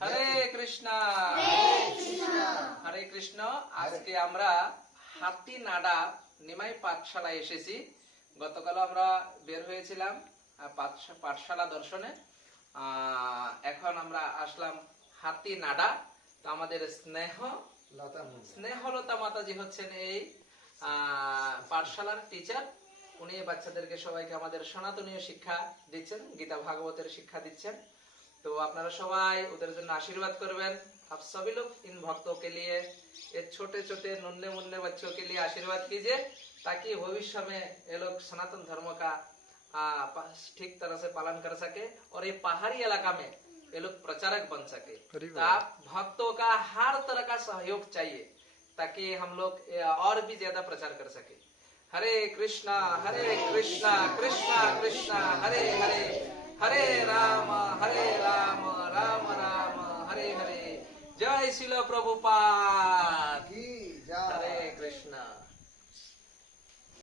হরে কৃষ্ণ। হরে কৃষ্ণ। আজকে আমরা হাতি নাডা নিমাই পাঠশালায় এসেছি। গতকাল আমরা বের হয়েছিলাম পাঠশালা দর্শনে। এখন আমরা আসলাম হাতি নাডা। তো আমাদের স্নেহ, স্নেহলতা মাতাজি হচ্ছেন এই পাঠশালার টিচার উনি বাচ্চাদেরকে সবাইকে আমাদের সনাতনীয় শিক্ষা দিচ্ছেন, গীতা ভাগবতের শিক্ষা দিচ্ছেন। तो আপনারা সবাই ওদের জন্য आशीर्वाद করবেন आप सभी लोग इन भक्तों के लिए ये छोटे छोटे नन्हे मुन्ने बच्चों के लिए आशीर्वाद कीजिए ताकि भविष्य में ये लोग सनातन धर्म का आ, प- ठीक तरह से पालन कर सके और ये पहाड़ी इलाका में ये लोग प्रचारक बन सके तो आप भक्तों का हर तरह का सहयोग चाहिए ताकि हम लोग ये और भी ज्यादा प्रचार कर सके हरे कृष्णा हरे Krishna Krishna Krishna Hare Hare Hare Ram Jai Sila Prabhupada.